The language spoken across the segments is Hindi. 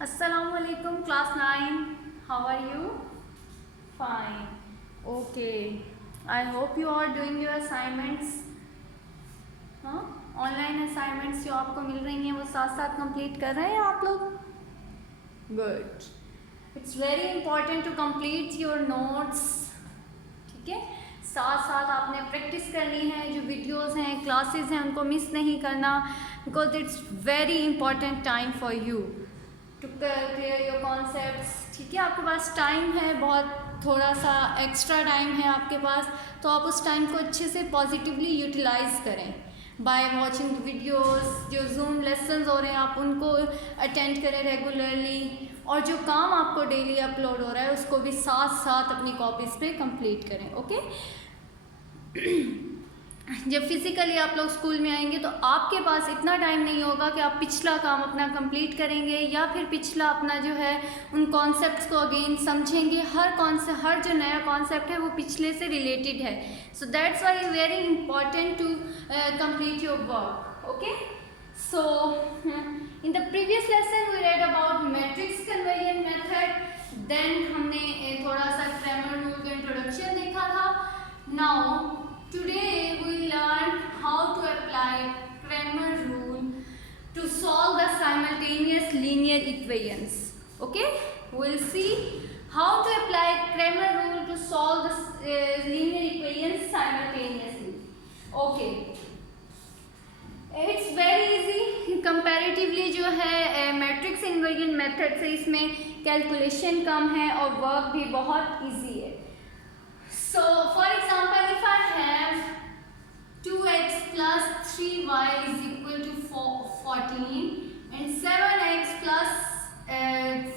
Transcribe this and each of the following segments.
Assalamualaikum class 9. How are you? Fine. Okay. I hope you are doing your assignments. हाँ, ऑनलाइन असाइनमेंट्स जो आपको मिल रही हैं वो साथ साथ कंप्लीट कर रहे हैं आप लोग? Good. It's very important to complete your notes. ठीक है, साथ साथ आपने प्रैक्टिस करनी है. जो वीडियोस हैं, क्लासेस हैं, उनको मिस नहीं करना, because it's very important time for you to clear your concepts. ठीक है, आपके पास टाइम है, बहुत थोड़ा सा एक्स्ट्रा टाइम है आपके पास, तो आप उस टाइम को अच्छे से पॉजिटिवली यूटिलाइज करें बाय वॉचिंग वीडियोस. जो जूम लेसन्स हो रहे हैं आप उनको अटेंड करें रेगुलरली, और जो काम आपको डेली अपलोड हो रहा है उसको भी साथ साथ अपनी कॉपीज़ पे कंप्लीट करें. ओके. जब फिज़िकली आप लोग स्कूल में आएंगे तो आपके पास इतना टाइम नहीं होगा कि आप पिछला काम अपना कंप्लीट करेंगे या फिर पिछला अपना जो है उन कॉन्सेप्ट्स को अगेन समझेंगे. हर जो नया कॉन्सेप्ट है वो पिछले से रिलेटेड है. So that's why very important to complete your work. Okay. So in the previous lesson we read about matrix conversion method. Then हमने थोड़ा सा ग्रामर रूल का इंट्रोडक्शन देखा था. Now today we learn how to apply Cramer rule to solve the simultaneous linear equations. Okay, we'll see how to apply Cramer rule to solve the linear equations simultaneously. Okay, it's very easy comparatively. जो है मैट्रिक्स इन्वर्जन मेथड से इसमें कैलकुलेशन कम है और वर्क भी बहुत इजी है. So, for example, if I have 2x plus 3y is equal to 14 and 7x plus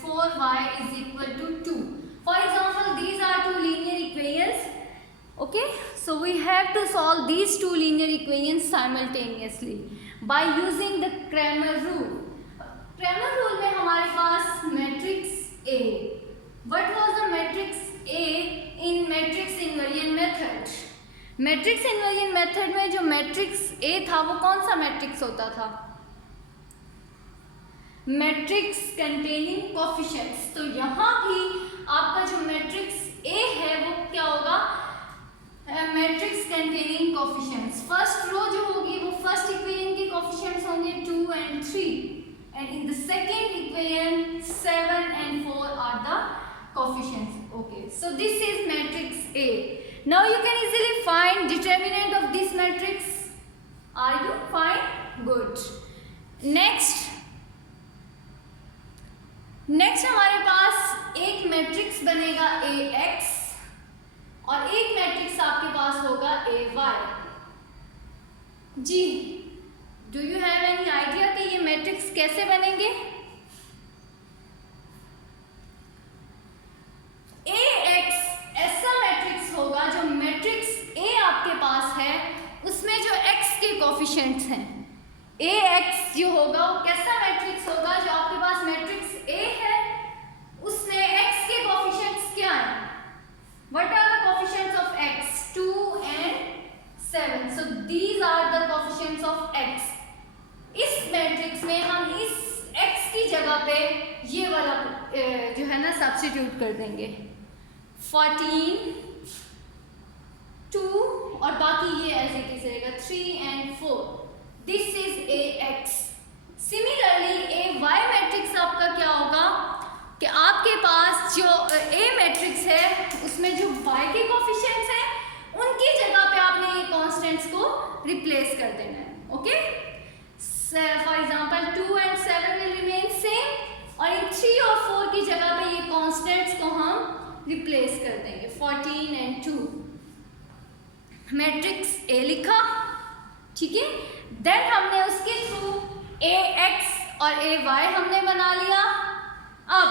4y is equal to 2. For example, these are two linear equations. Okay, so we have to solve these two linear equations simultaneously by using the Cramer rule. Cramer rule में हमारे पास matrix A. What was the matrix A in matrix inversion method? Matrix inversion method में जो मैट्रिक्स ए था वो कौन सा मैट्रिक्स होता था? Matrix containing coefficients. तो यहाँ भी आपका जो मैट्रिक्स ए है वो क्या होगा? Matrix containing coefficients. First row जो होगी वो फर्स्ट इक्वेशन के कोफिशिएंट्स होंगे 2 and 3, and in the second equation 7 and 4 are the coefficients. Okay, so this is matrix A. Now you can easily find determinant of this matrix. Are you fine? Good. Next हमारे पास एक मैट्रिक्स बनेगा AX और एक मैट्रिक्स आपके पास होगा AY. जी, do you have any idea कि ये मैट्रिक्स कैसे बनेंगे? AX ऐसा मैट्रिक्स होगा जो मैट्रिक्स A आपके पास है उसमें जो X के कोफिशिएंट्स हैं. AX जो होगा वो कैसा मैट्रिक्स होगा? जो आपके पास मैट्रिक्स A है उसमें X के कोफिशिएंट्स क्या हैं? What are the coefficients of X? 2 and 7. So these are the coefficients of X. इस मैट्रिक्स में हम इस X की जगह पे ये वाला जो है ना सब्स्टिट्यूट कर देंगे. 14, 2 और बाकी ये ऐसे कैसे रहेगा 3 and 4. This is AX. Similarly AY matrix आपका क्या होगा कि आपके पास जो A मैट्रिक्स है उसमें जो Y के कोफिशिएंट्स हैं उनकी जगह पे आपने ये कॉन्स्टेंट्स को रिप्लेस कर देना है. Okay, for example 2 and 7 will remain same और इन 3 और 4 की जगह पे ये कॉन्स्टेंट्स को हम रिप्लेस कर देंगे. 14 and 2 मैट्रिक्स A लिखा. ठीक है, देन हमने उसके थ्रू AX और AY हमने बना लिया. अब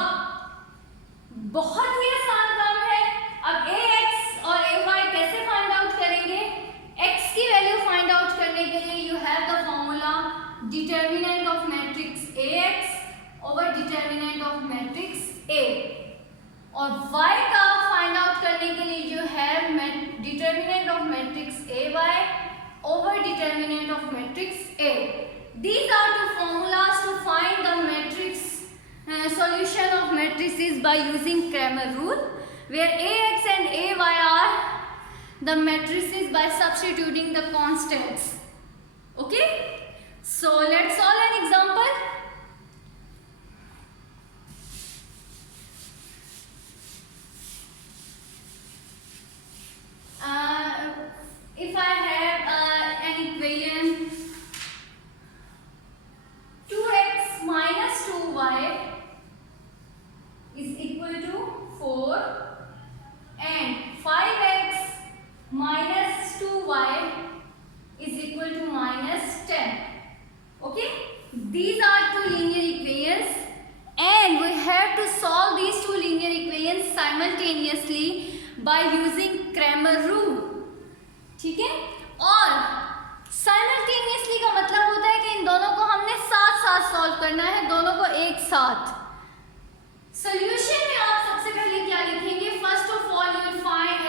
बहुत ही आसान काम है. अब AX और AY कैसे फाइंड आउट करेंगे? X की वैल्यू फाइंड आउट करने के लिए you have the formula determinant of matrix AX over determinant of matrix A, और y का फाइंड आउट करने के लिए you have determinant of matrix AY over determinant of matrix A. These are two formulas to find the matrix by using Cramer rule, where Ax and Ay are the matrices by substituting the constants. Okay? So let's solve an example. If I have an equation 2x minus 2y is equal to 4 and 5x minus 2y is equal to minus 10. Okay? These are two linear equations and we have to solve these two linear equations simultaneously by using Cramer rule. ठीक है? और साइमल्टेनियसली का मतलब होता है कि इन दोनों को हमने साथ साथ सॉल्व करना है, दोनों को एक साथ. सॉल्यूशन में आप सबसे पहले क्या लिखेंगे? First of all you will find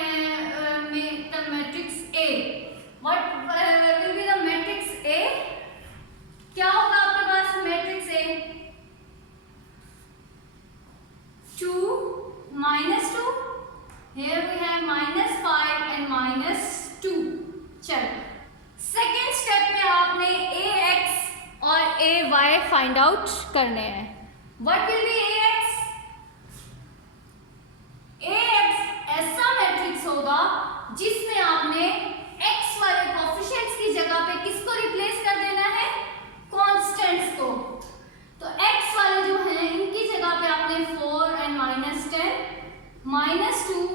the matrix A. What will be the matrix A? क्या होगा आपके पास matrix A? 2 minus 2. Here we have minus 5 and minus 2. चलो सेकेंड स्टेप में आपने Ax और Ay फाइंड आउट करने हैं. What will be Ax? Ax ऐसा मैट्रिक्स होगा जिसमें आपने x वाले कोफिशिएंट्स की जगह पे किसको रिप्लेस कर देना है? कांस्टेंट्स को. तो x वाले जो हैं इनकी जगह पे आपने 4 and minus 10 minus 2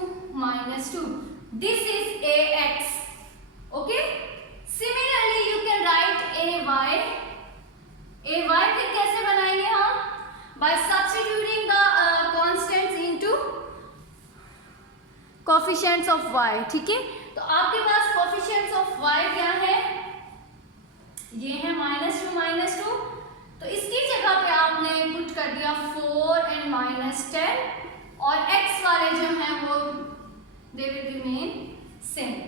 minus 2. This is Ax. Okay? Similarly, you can write Ay. Ay फिर कैसे बनाएंगे हम? By substituting the constants into coefficients of y. ठीक है? तो आपके पास coefficients of y क्या है? ये है -2 -2. तो इसकी जगह पे आपने पुट कर दिया 4 and minus 10 और x वाले जो हैं वो they will remain same.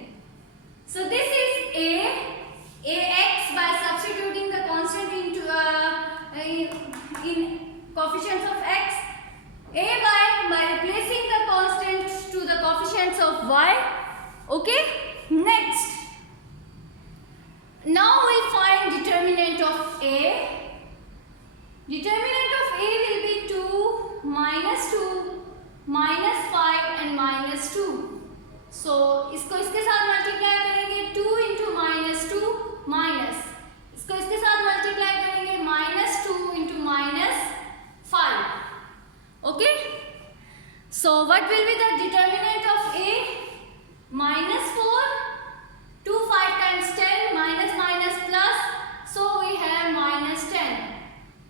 So this is Ax by substituting the constant into in coefficients of x. Ay by replacing the constant to the coefficients of y. Okay. Next. Now we find determinant of A. Determinant of A will be 2 minus 2 minus 5 and minus 2. So इसको इसके साथ मल्टीप्लाई करेंगे 2 into minus 2 minus इसको इसके साथ मल्टीप्लाई करेंगे -2 into minus 5. Okay? So what will be the determinant of A? -4 2 5 times 10 minus minus plus, so we have -10.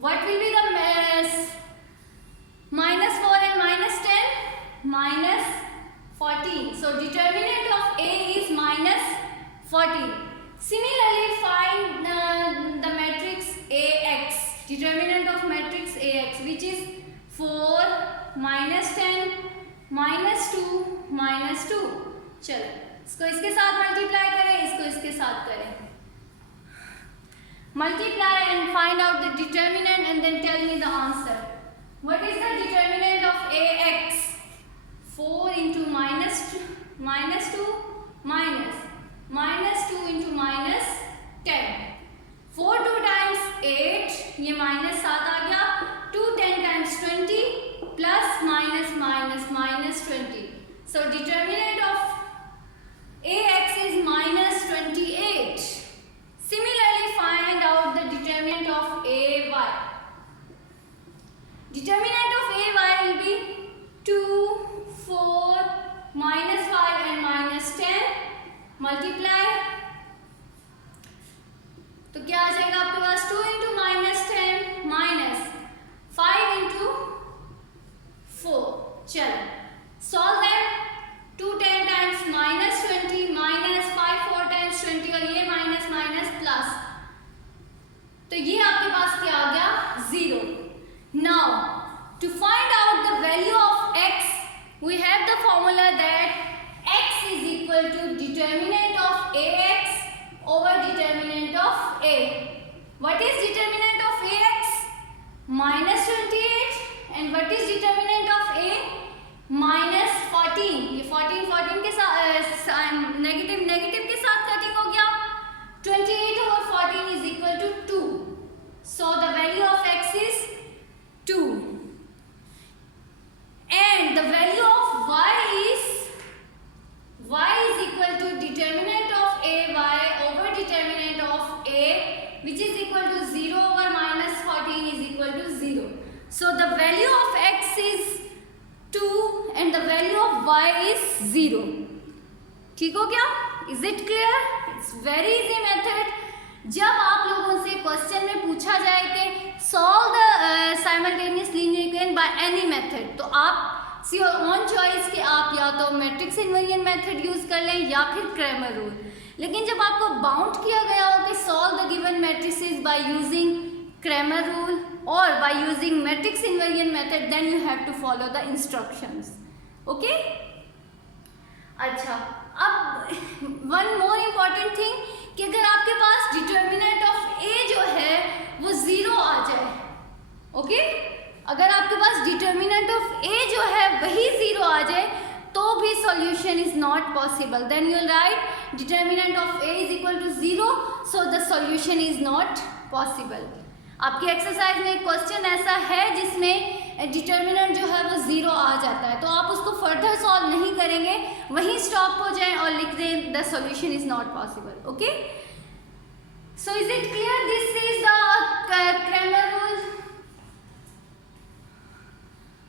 What will be the -4 and -10? -14. So determinant of A is -14. Similarly, find the matrix Ax. Determinant of matrix Ax, which is 4 -10 -2 -2. चलो इसको इसके साथ मल्टीप्लाई करें, इसको इसके साथ करें. Multiply and find out the determinant and then tell me the answer. What is the determinant of Ax? 4 into -2 minus -2 into -10. 4 2 times 8, ये -7 आ गया. 2 10 times 20 plus minus 20. So determinant of Ax is -28. Similarly, find out the determinant of Ay. Determinant of Ay will be 2, 4, -5 and -10. Multiply. तो क्या आ जाएगा आपके पास? 2 into -10 minus 5 into 4. चलो solve them. 2 10 times -20 minus 5 4 times 20 और ये minus plus. तो ये आपके पास क्या आ गया? 0. Now to find out the value of x, we have the formula that x is equal to determinant of Ax over determinant of A. What is determinant of Ax? -28. And what is determinant of A? So the value of x is 2 and the value of y is 0. ठीक हो गया? Is it clear? It's very easy method. जब आप लोगों से क्वेश्चन में पूछा जाए कि solve the simultaneous linear equation by any method, तो आप सी ऑन चॉइस कि आप या तो मैट्रिक्स इन्वर्जन मेथड यूज कर लें या फिर क्रैमर रूल. लेकिन जब आपको बाउंड किया गया हो कि solve the given matrices by using Cramer rule और by using matrix inversion method, then you have to follow the instructions. Okay. अच्छा, अब वन मोर इम्पॉर्टेंट थिंग कि अगर आपके पास डिटर्मिनेंट ऑफ ए जो है वो 0 आ जाए. ओके. अगर आपके पास डिटर्मिनेंट ऑफ ए जो है वही 0 आ जाए तो भी solution is not possible. Then you will write determinant of A is equal to 0, so the solution is not possible. आपकी एक्सरसाइज में एक क्वेश्चन ऐसा है जिसमें डिटर्मिनेंट जो है वो 0 आ जाता है, तो आप उसको फर्दर सॉल्व नहीं करेंगे, वहीं स्टॉप हो जाएं और लिख दें the solution is not possible. Okay. So is it clear? This is the Cramer rule.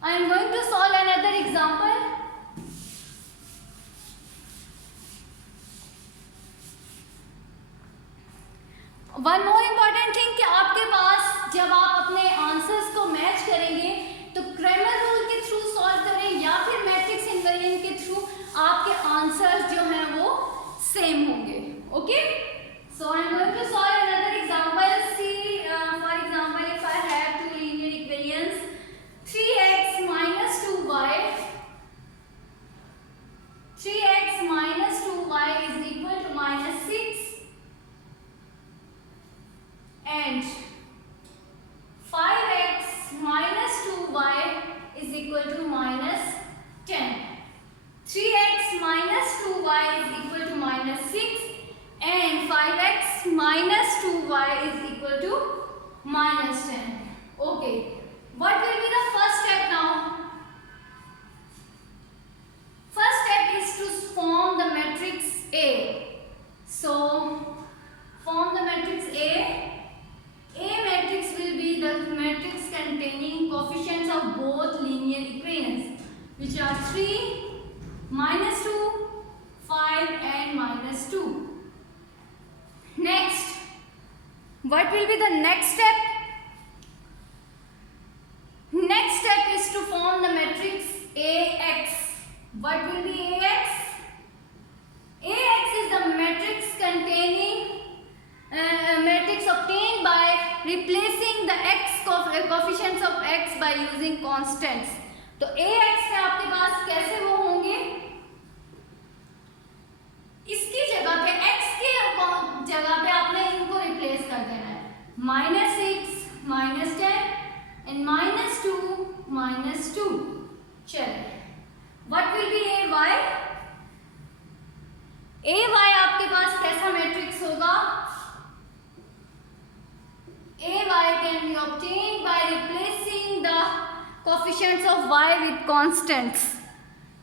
I am going to solve another example. One more important thing कि आपके पास जब आप अपने आंसर्स को मैच करेंगे तो क्रैमर रूल के थ्रू सॉल्व करें या फिर मैट्रिक्स इन्वर्जन के थ्रू, आपके आंसर्स जो हैं वो सेम होंगे. Okay. So I am going to solve another example. See for example if I have two linear equations 3x minus 2y is equal to minus 6 and 5x minus 2y is equal to minus 10. 3x minus 2y is equal to minus 6 and 5x minus 2y is equal to minus 10. Okay. What will be the first step now? First step is to form the matrix A. So, form the matrix A. A matrix will be the matrix containing coefficients of both linear equations, which are 3, minus 2, 5 and minus 2. Next, what will be the next step? Next step is to form the matrix AX. What will be AX? AX is the matrix containing matrix obtained by replacing the x coefficients of x by using constants. तो AX में आपके पास कैसे वो होंगे? इसकी जगह पे x के जगह पे आपने इनको रिप्लेस कर देना है. -6, -10 and -2, -2. चलिए. What will be AY? AY आपके पास कैसा मैट्रिक्स होगा? AY can be obtained by replacing the coefficients of y with constants.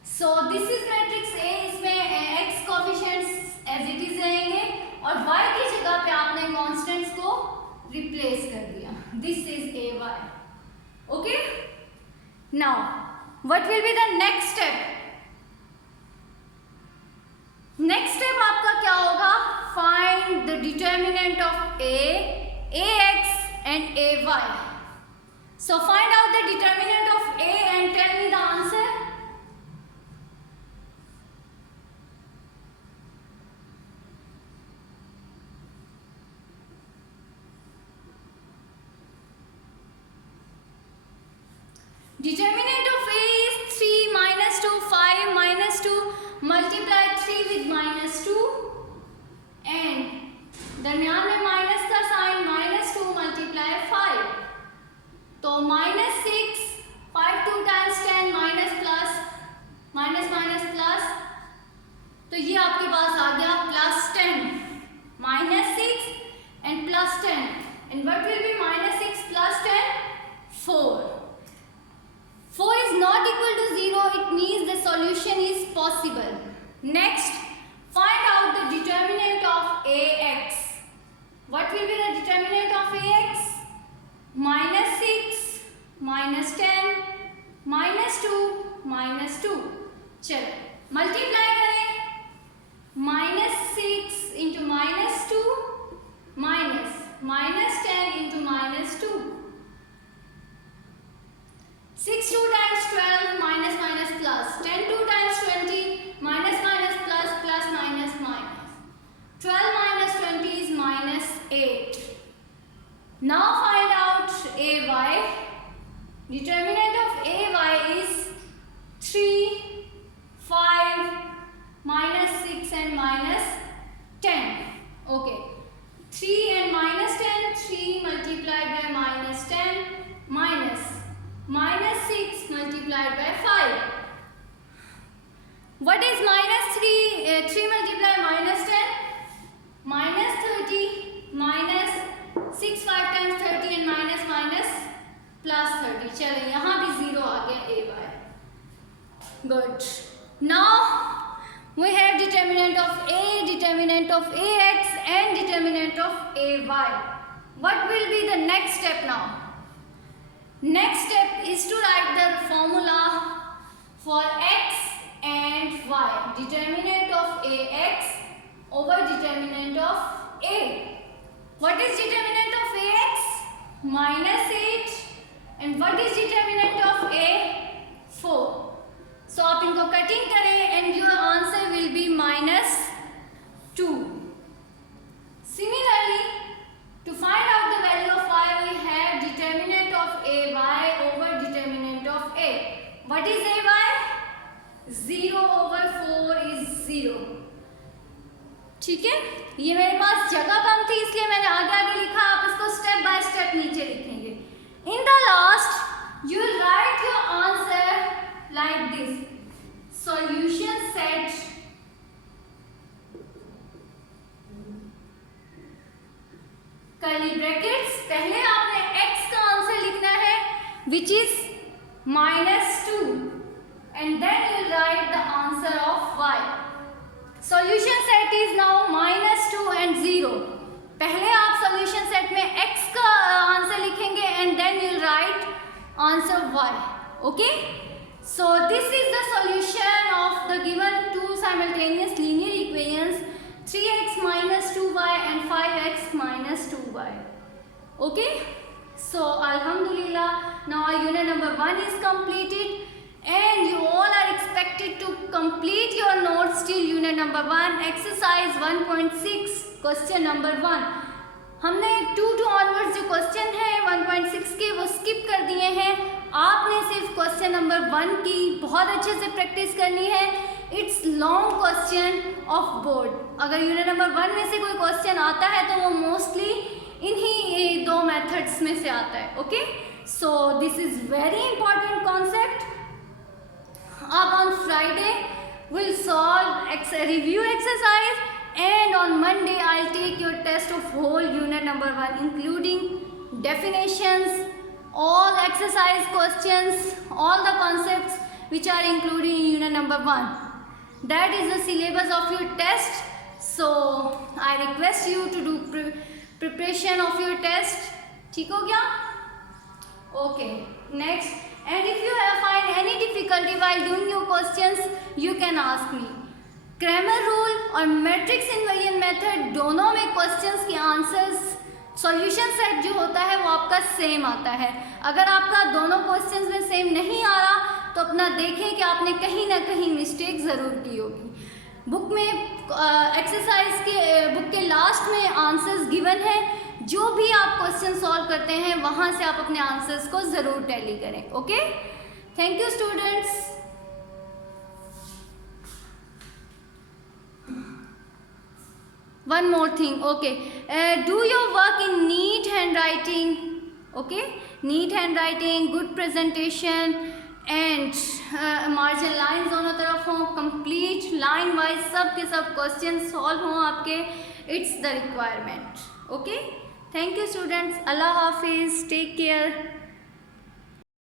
So this is matrix A. इसमें x coefficients as it is रहेंगे और y की जगह पे आपने constants को replace कर दिया. This is AY. Okay. Now, what will be the next step? Next step आपका क्या होगा? Find the determinant of A, AX and AY. So find out the determinant of A and tell me the answer. Determinant of A is 3 minus 2, 5 minus 2, multiply 3 with minus 2 and दरमियान में माइनस का साइन -2 multiply 5. तो -6, 5 2 times 10 minus plus minus minus plus, तो ये आपके पास आ गया +10. -6 and +10 and what will be -6 plus 10? 4. 4 is not equal to 0, it means the solution is possible. Next, find out the determinant of AX. What will be the determinant of AX? -6 -10 -2 -2। चलो मल्टीप्लाई करें, -6 into -2 -10 into -2। 6 2 times 12 minus minus plus, 10 2 times 20 minus minus plus plus minus minus, 12 minus 20 is -8. Now find out AY. Determinant of AY is 3, 5, -6 and -10. Okay, 3 and -10, 3 multiplied by -10 minus -6 multiplied by 5. What is -3? 3 multiplied -10 -30 minus 6 5 times 30 and minus minus plus 30। चलो यहाँ भी 0 आ गया AY। Good. Now we have determinant of A, determinant of AX and determinant of AY. What will be the next step now? Next step is to write the formula for X and Y. Determinant of AX over determinant of A. What is determinant of AX? -8. And what is determinant of A? 4. So आप इनको कटिंग करें and your answer will be -2. Similarly, to find out the value of Y, we have determinant of AY over determinant of A. What is AY? 0 over 4 is 0. ठीक है, ये मेरे पास जगह कम थी इसलिए मैंने आगे आगे लिखा। आप इसको स्टेप बाय स्टेप नीचे लिखेंगे। In the last, you will write your answer like this. Solution set curly brackets, पहले आपने x का आंसर लिखना है which is -2 and then you write the answer of y. Solution set is now -2 and 0. पहले आप solution set में x का आंसर लिखेंगे and then you write answer y. Okay? So this is the solution of the given two simultaneous linear equations 3x minus 2y and 5x minus 2y. Okay? So Alhamdulillah, now our unit number 1 is completed and you all are expected to complete your notes till unit number 1, exercise 1.6, question number 1. हमने 2 to onwards जो क्वेश्चन है 1.6 के वो स्किप कर दिए हैं। आपने सिर्फ क्वेश्चन नंबर 1 की बहुत अच्छे से प्रैक्टिस करनी है। It's long question of board. अगर यूनिट नंबर 1 में से कोई क्वेश्चन आता है तो वो मोस्टली इन्हीं 2 मेथड्स में से आता है। Okay, so this is very important concept. अब on Friday will solve review exercise and on Monday I'll take your test of whole unit number 1 including definitions, all exercise questions, all the concepts which are included in unit number 1. That is the syllabus of your test. So I request you to do preparation of your test. ठीक हो गया? Okay, next. And if you have find any difficulty while doing your questions, you can ask me. Cramer rule और मैट्रिक्स इन्वर्जन मेथड दोनों में क्वेश्चंस के आंसर्स सॉल्यूशन सेट जो होता है वो आपका सेम आता है। अगर आपका दोनों क्वेश्चंस में सेम नहीं आ रहा तो अपना देखें कि आपने कहीं ना कहीं मिस्टेक ज़रूर की होगी। बुक में एक्सरसाइज के बुक के लास्ट में आंसर्स गिवन है। जो भी आप क्वेश्चन सॉल्व करते हैं वहाँ से आप अपने आंसर्स को ज़रूर टैली करें। Okay, thank you students. One more thing, okay, do your work in neat handwriting, okay, neat handwriting, good presentation and margin lines दोनों तरफ हों, complete line wise सब के सब questions solve हों आपके, it's the requirement. Okay, thank you students, Allah Hafiz, take care.